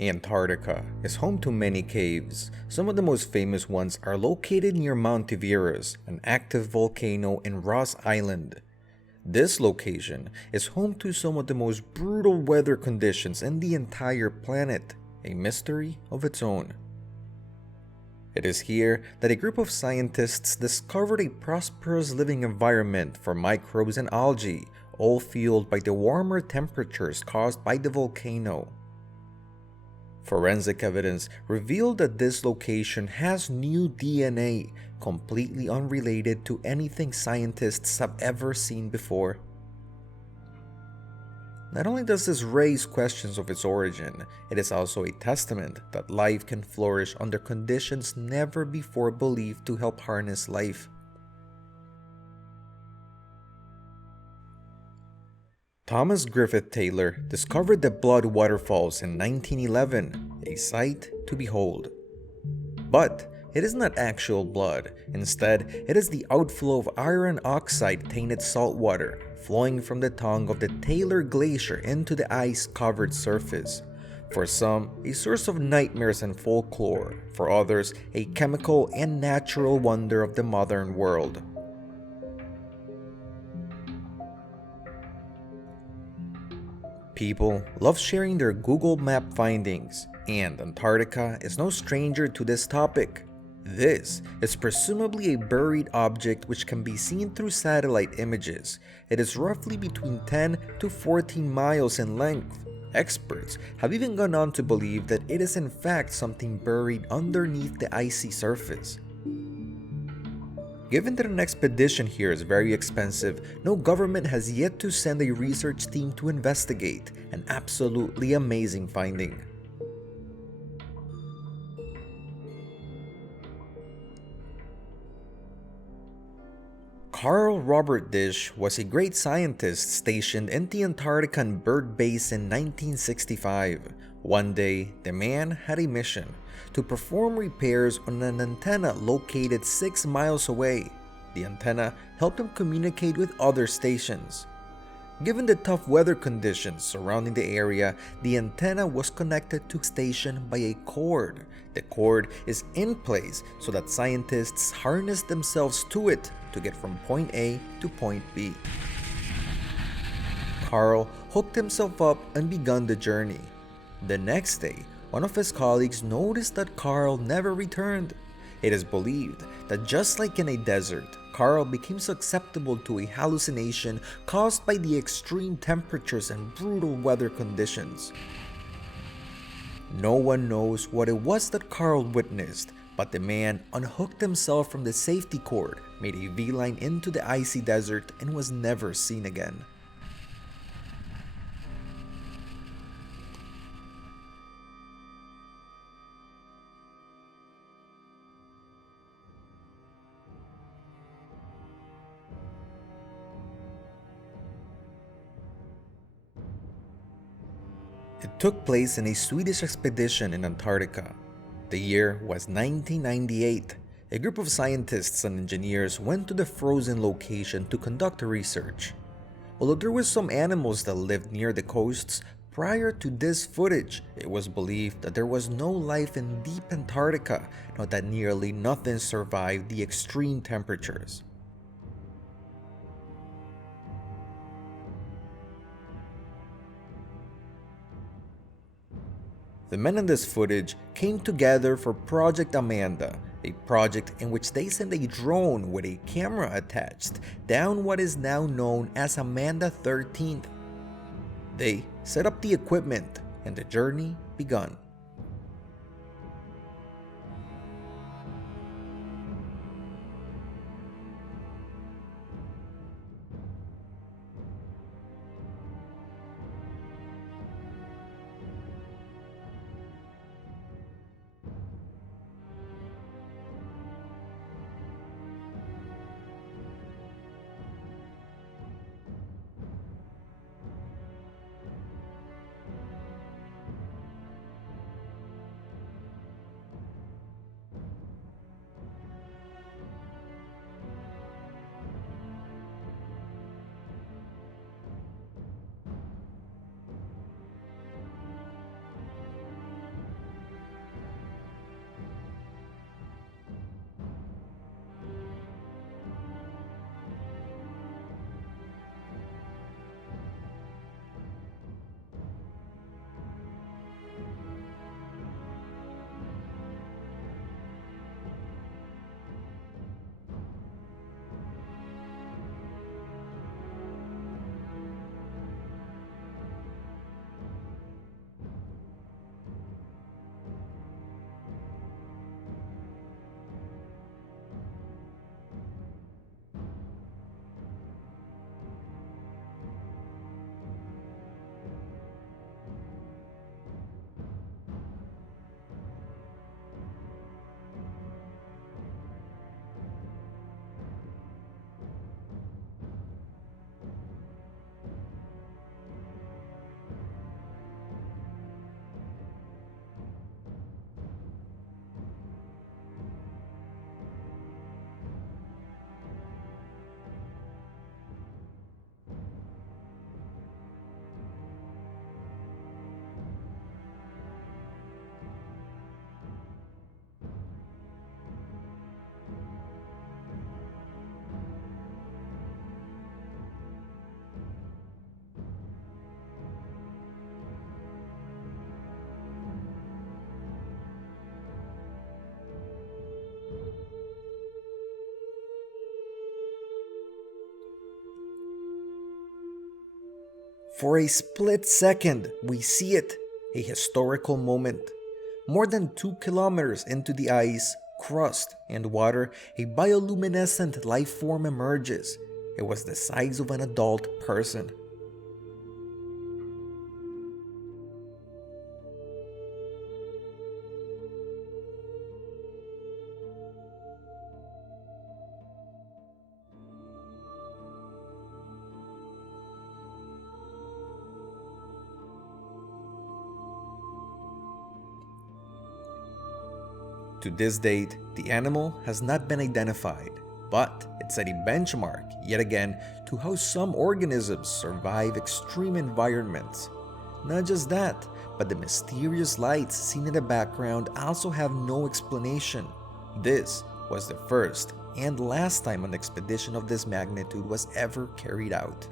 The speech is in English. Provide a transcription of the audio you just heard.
Antarctica is home to many caves. Some of the most famous ones are located near Mount Everest, an active volcano in Ross Island. This location is home to some of the most brutal weather conditions in the entire planet, a mystery of its own. It is here that a group of scientists discovered a prosperous living environment for microbes and algae, all fueled by the warmer temperatures caused by the volcano. Forensic evidence revealed that this location has new DNA, completely unrelated to anything scientists have ever seen before. Not only does this raise questions of its origin, it is also a testament that life can flourish under conditions never before believed to help harness life. Thomas Griffith Taylor discovered the blood waterfalls in 1911, a sight to behold. But it is not actual blood. Instead, it is the outflow of iron oxide tainted salt water flowing from the tongue of the Taylor Glacier into the ice-covered surface. For some, a source of nightmares and folklore. For others, a chemical and natural wonder of the modern world. People love sharing their Google Map findings, and Antarctica is no stranger to this topic. This is presumably a buried object which can be seen through satellite images. It is roughly between 10 to 14 miles in length. Experts have even gone on to believe that it is in fact something buried underneath the icy surface. Given that an expedition here is very expensive, no government has yet to send a research team to investigate. An absolutely amazing finding. Karl Robert Disch was a great scientist stationed in the Antarctican bird base in 1965. One day, the man had a mission to perform repairs on an antenna located 6 miles away. The antenna helped him communicate with other stations. Given the tough weather conditions surrounding the area, the antenna was connected to the station by a cord. The cord is in place so that scientists harness themselves to it to get from point A to point B. Karl hooked himself up and began the journey. The next day, one of his colleagues noticed that Karl never returned. It is believed that just like in a desert, Karl became susceptible to a hallucination caused by the extreme temperatures and brutal weather conditions. No one knows what it was that Karl witnessed, but the man unhooked himself from the safety cord, made a V-line into the icy desert, and was never seen again. It took place in a Swedish expedition in Antarctica. The year was 1998. A group of scientists and engineers went to the frozen location to conduct research. Although there were some animals that lived near the coasts, prior to this footage, it was believed that there was no life in deep Antarctica, nor that nearly nothing survived the extreme temperatures. The men in this footage came together for Project Amanda, a project in which they sent a drone with a camera attached down what is now known as Amanda 13th. They set up the equipment and the journey began. For a split second, we see it, a historical moment. More than 2 kilometers into the ice, crust, and water, a bioluminescent life form emerges. It was the size of an adult person. To this date, the animal has not been identified, but it set a benchmark, yet again, to how some organisms survive extreme environments. Not just that, but the mysterious lights seen in the background also have no explanation. This was the first and last time an expedition of this magnitude was ever carried out.